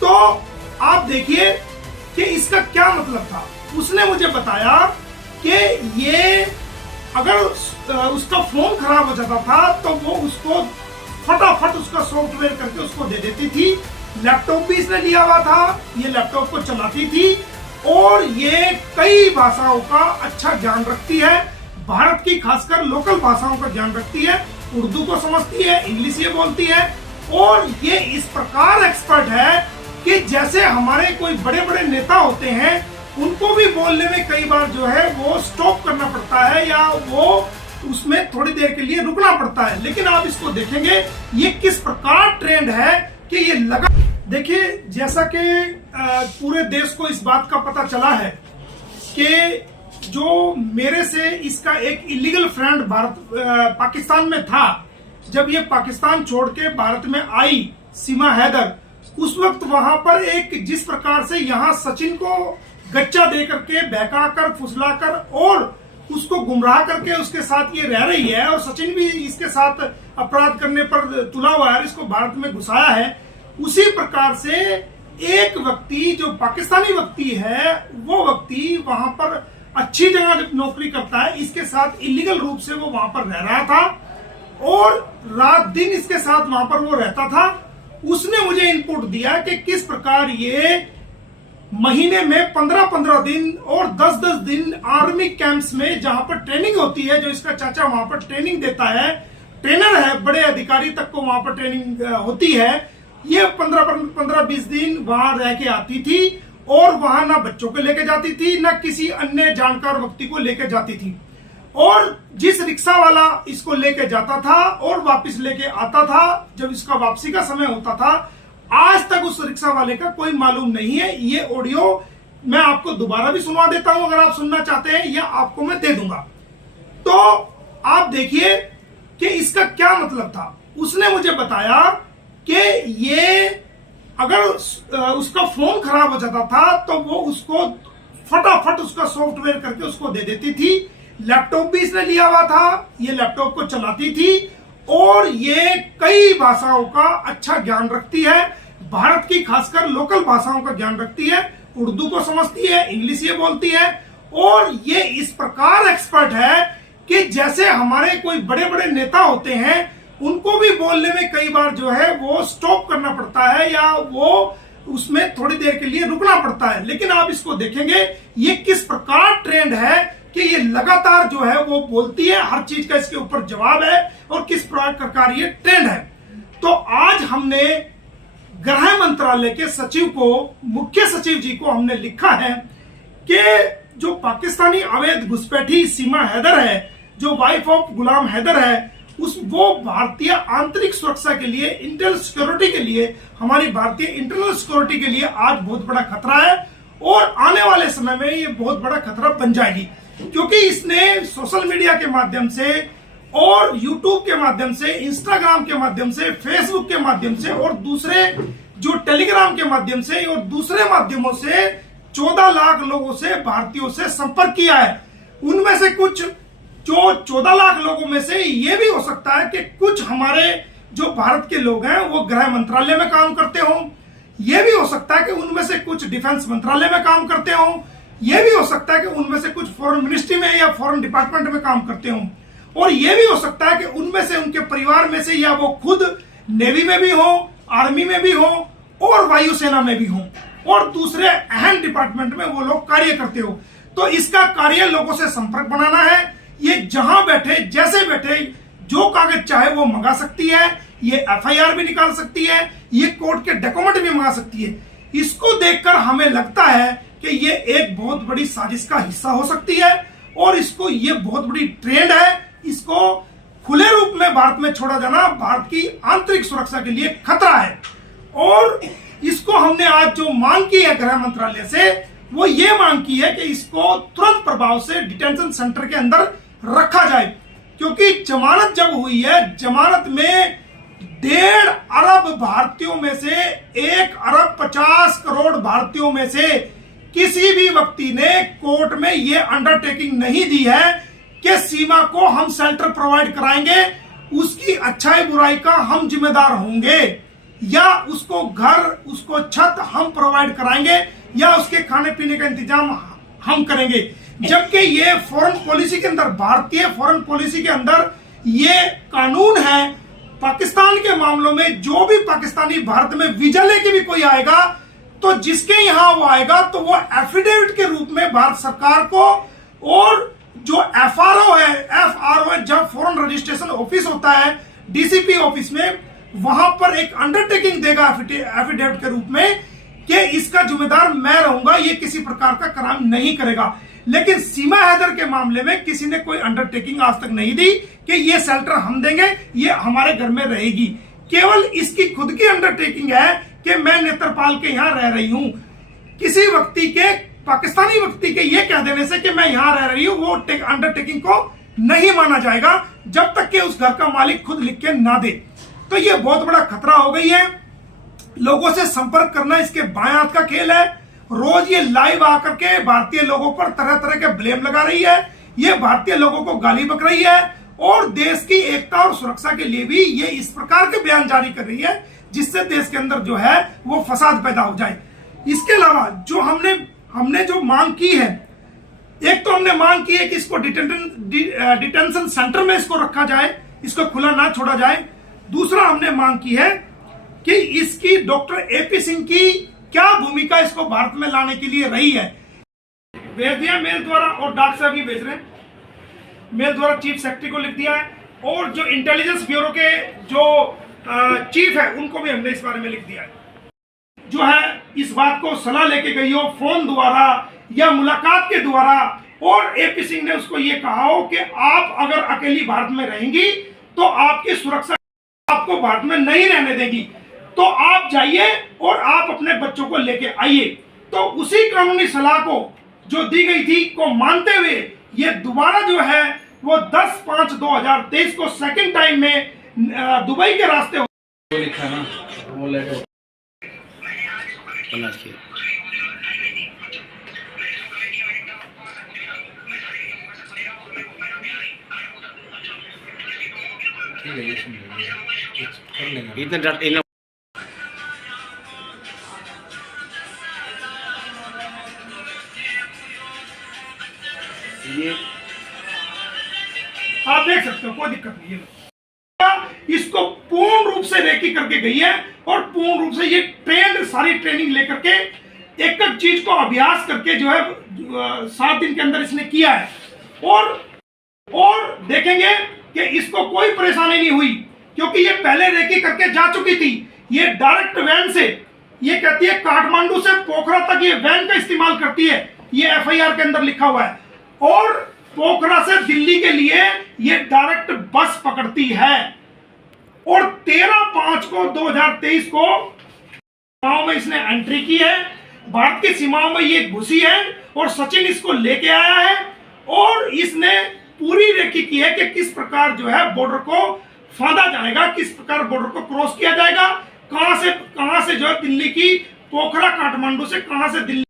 तो आप देखिए कि इसका क्या मतलब था। उसने मुझे बताया कि ये अगर उसका फोन खराब हो जाता था तो वो उसको फटाफट उसका सॉफ्टवेयर करके उसको दे देती थी। लैपटॉप भी इसने लिया हुआ था, ये लैपटॉप को चलाती थी और ये कई भाषाओं का अच्छा ज्ञान रखती है। भारत की खासकर लोकल भाषाओं का ज्ञान रखती है, उर्दू को समझती है, इंग्लिश ये बोलती है और ये इस प्रकार एक्सपर्ट है कि जैसे हमारे कोई बड़े बड़े नेता होते हैं उनको भी बोलने में कई बार जो है वो स्टॉप करना पड़ता है या वो उसमें थोड़ी देर के लिए रुकना पड़ता है। लेकिन आप इसको देखेंगे ये किस प्रकार ट्रेंड है कि ये लगा। देखिए जैसा कि पूरे देश को इस बात का पता चला है कि जो मेरे से इसका एक इलीगल फ्रेंड पाकिस्तान में था, जब ये पाकिस्तान छोड़ के भारत में आई सीमा हैदर, उस वक्त वहां पर एक जिस प्रकार से यहाँ सचिन को गच्चा दे करके बहकाकर फुसलाकर और उसको गुमराह करके उसके साथ ये रह रही है और सचिन भी इसके साथ अपराध करने पर तुला हुआ है, इसको भारत में घुसाया है। उसी प्रकार से एक व्यक्ति जो पाकिस्तानी व्यक्ति है वो व्यक्ति वहां पर अच्छी जगह नौकरी करता है, इसके साथ इलीगल रूप से वो वहां पर रह रहा था और रात दिन इसके साथ वहां पर वो रहता था। उसने मुझे इनपुट दिया कि किस प्रकार ये महीने में 15-15 दिन और 10-10 दिन आर्मी कैंप्स में जहां पर ट्रेनिंग होती है, जो इसका चाचा वहां पर ट्रेनिंग देता है, ट्रेनर है, बड़े अधिकारी तक को वहां पर ट्रेनिंग होती है, ये 15-20 दिन वहां रह के आती थी और वहां ना बच्चों को लेके जाती थी ना किसी अन्य जानकार व्यक्ति को लेके जाती थी। और जिस रिक्शा वाला इसको लेके जाता था और वापस लेके आता था, जब इसका वापसी का समय होता था, आज तक उस रिक्शा वाले का कोई मालूम नहीं है। ये ऑडियो मैं आपको दोबारा भी सुनवा देता हूं अगर आप सुनना चाहते हैं, या आपको मैं दे दूंगा। तो आप देखिए कि इसका क्या मतलब था। उसने मुझे बताया कि ये अगर उसका फोन खराब हो जाता था तो वो उसको फटाफट उसका सॉफ्टवेयर करके उसको दे देती थी। लैपटॉप भी इसने लिया हुआ था, ये लैपटॉप को चलाती थी और ये कई भाषाओं का अच्छा ज्ञान रखती है। भारत की खासकर लोकल भाषाओं का ज्ञान रखती है, उर्दू को समझती है, इंग्लिश ये बोलती है और ये इस प्रकार एक्सपर्ट है कि जैसे हमारे कोई बड़े बड़े नेता होते हैं उनको भी बोलने में कई बार जो है वो स्टॉप करना पड़ता है या वो उसमें थोड़ी देर के लिए रुकना पड़ता है। लेकिन आप इसको देखेंगे ये किस प्रकार ट्रेंड है कि ये लगातार जो है वो बोलती है, हर चीज का इसके ऊपर जवाब है और किस प्रकार ये ट्रेंड है। तो आज हमने गृह मंत्रालय के सचिव को, मुख्य सचिव जी को हमने लिखा है कि जो पाकिस्तानी अवैध घुसपैठी सीमा हैदर है, जो वाइफ ऑफ गुलाम हैदर है, वो भारतीय आंतरिक सुरक्षा के लिए, इंटरनल सिक्योरिटी के लिए, हमारी भारतीय इंटरनल सिक्योरिटी के लिए आज बहुत बड़ा खतरा है और आने वाले समय में ये बहुत बड़ा खतरा बन जाएगी, क्योंकि इसने सोशल मीडिया के माध्यम से और यूट्यूब के माध्यम से, इंस्टाग्राम के माध्यम से, फेसबुक के माध्यम से और दूसरे जो टेलीग्राम के माध्यम से और दूसरे माध्यमों से 14 लाख लोगों से, भारतीयों से संपर्क किया है। उनमें से कुछ, जो 14 लाख लोगों में से ये भी हो सकता है कि कुछ हमारे जो भारत के लोग हैं वो गृह मंत्रालय में काम करते हों, ये भी हो सकता है कि उनमें से कुछ डिफेंस मंत्रालय में काम करते हों, ये भी हो सकता है कि उनमें से कुछ फॉरेन मिनिस्ट्री में या फॉरेन डिपार्टमेंट में काम करते हों, और ये भी हो सकता है कि उनमें से उनके परिवार में से या वो खुद नेवी में भी हो, आर्मी में भी हो और वायुसेना में भी हो और दूसरे अहम डिपार्टमेंट में वो लोग कार्य करते हो। तो इसका कार्य लोगों से संपर्क बनाना है। ये जहां बैठे, जैसे बैठे, जो कागज चाहे वो मंगा सकती है, ये एफआईआर भी निकाल सकती है, ये कोर्ट के डॉक्यूमेंट भी मंगा सकती है। इसको देखकर हमें लगता है कि ये एक बहुत बड़ी साजिश का हिस्सा हो सकती है और इसको, ये बहुत बड़ी ट्रेंड है। इसको खुले रूप में भारत में छोड़ा जाना भारत की आंतरिक सुरक्षा के लिए खतरा है और इसको हमने आज जो मांग की है गृह मंत्रालय से, वो ये मांग की है कि इसको तुरंत प्रभाव से डिटेंशन सेंटर के अंदर रखा जाए, क्योंकि जमानत जब हुई है, जमानत में 1.5 अरब भारतीयों में से 1 अरब 50 करोड़ भारतीयों में से किसी भी व्यक्ति ने कोर्ट में ये अंडरटेकिंग नहीं दी है कि सीमा को हम शेल्टर प्रोवाइड कराएंगे, उसकी अच्छाई बुराई का हम जिम्मेदार होंगे। या उसको घर, उसको छत हम प्रोवाइड कराएंगे या उसके खाने पीने का इंतजाम हम करेंगे। जबकि ये फॉरेन पॉलिसी के अंदर, भारतीय फॉरेन पॉलिसी के अंदर ये कानून है, पाकिस्तान के मामलों में जो भी पाकिस्तानी भारत में वीजा लेके भी कोई आएगा तो जिसके यहां वो आएगा तो वो एफिडेविट के रूप में भारत सरकार को, और जो एफआरओ है जब फॉरेन रजिस्ट्रेशन ऑफिस होता है डीसीपी ऑफिस में, वहां पर एक अंडरटेकिंग देगा एफिडेविट के रूप में कि इसका जिम्मेदार मैं रहूंगा, ये किसी प्रकार का क्राइम नहीं करेगा। लेकिन सीमा हैदर के मामले में किसी ने कोई अंडरटेकिंग आज तक नहीं दी कि ये शेल्टर हम देंगे, ये हमारे घर में रहेगी। केवल इसकी खुद की अंडरटेकिंग है कि मैं नेत्रपाल के यहां रह रही हूं। किसी व्यक्ति के, पाकिस्तानी व्यक्ति के ये कह देने से कि मैं यहां रह रही हूं, वो अंडरटेकिंग को नहीं माना जाएगा जब तक कि उस घर का मालिक खुद लिख के ना दे। तो ये बहुत बड़ा खतरा हो गई है। लोगों से संपर्क करना इसके बाएं हाथ का खेल है। रोज ये लाइव आकर के भारतीय लोगों पर तरह तरह के ब्लेम लगा रही है, ये भारतीय लोगों को गाली बक रही है और देश की एकता और सुरक्षा के लिए भी ये इस प्रकार के बयान जारी कर रही है जिससे देश के अंदर जो है वो फसाद पैदा हो जाए। इसके अलावा जो हमने जो मांग की है, एक तो हमने मांग की है कि इसको डिटेंशन सेंटर में इसको रखा जाए, इसको खुला ना छोड़ा जाए। दूसरा हमने मांग की है कि इसकी डॉक्टर एपी सिंह की क्या भूमिका इसको भारत में लाने के लिए रही है। भेज दिया मेल द्वारा और डाक से अभी भेज रहे हैं। मेल द्वारा चीफ सेक्रेटरी को लिख दिया है और जो इंटेलिजेंस ब्यूरो के जो चीफ है उनको भी हमने इस बारे में लिख दिया है। जो है इस बात को सलाह लेके गई हो फोन द्वारा या मुलाकात के द्वारा, और एपी सिंह ने उसको ये कहा हो कि आप अगर अकेली भारत में रहेंगी तो आपकी सुरक्षा आपको भारत में नहीं रहने देगी, तो आप जाइए और आप अपने बच्चों को लेके आइए। तो उसी कानूनी सलाह को जो दी गई थी को मानते हुए ये दोबारा जो है वो 10/5/2023 को सेकंड टाइम में दुबई के रास्ते लिखा ना वो लेटर इतना ये आप देख सकते हो, कोई दिक्कत नहीं है। इसको पूर्ण रूप से रेकी करके गई है और पूर्ण रूप से ये सारी ट्रेनिंग लेकर के एक एक चीज को अभ्यास करके जो है 7 दिन के अंदर इसने किया है। और देखेंगे कि इसको कोई परेशानी नहीं हुई क्योंकि ये पहले रेकी करके जा चुकी थी। ये डायरेक्ट वैन से, ये कहती है काठमांडू से पोखरा तक ये वैन का इस्तेमाल करती है, ये एफआईआर के अंदर लिखा हुआ है। और पोखरा से दिल्ली के लिए ये डायरेक्ट बस पकड़ती है और 13/5/2023 को सीमाओं में इसने एंट्री की है, भारत की सीमाओं में ये घुसी है और सचिन इसको लेके आया है और इसने पूरी रेकी की है कि किस प्रकार जो है बॉर्डर को फांदा जाएगा, किस प्रकार बॉर्डर को क्रॉस किया जाएगा, कहां से जो है दिल्ली की पोखरा काठमांडू से कहां से दिल्ली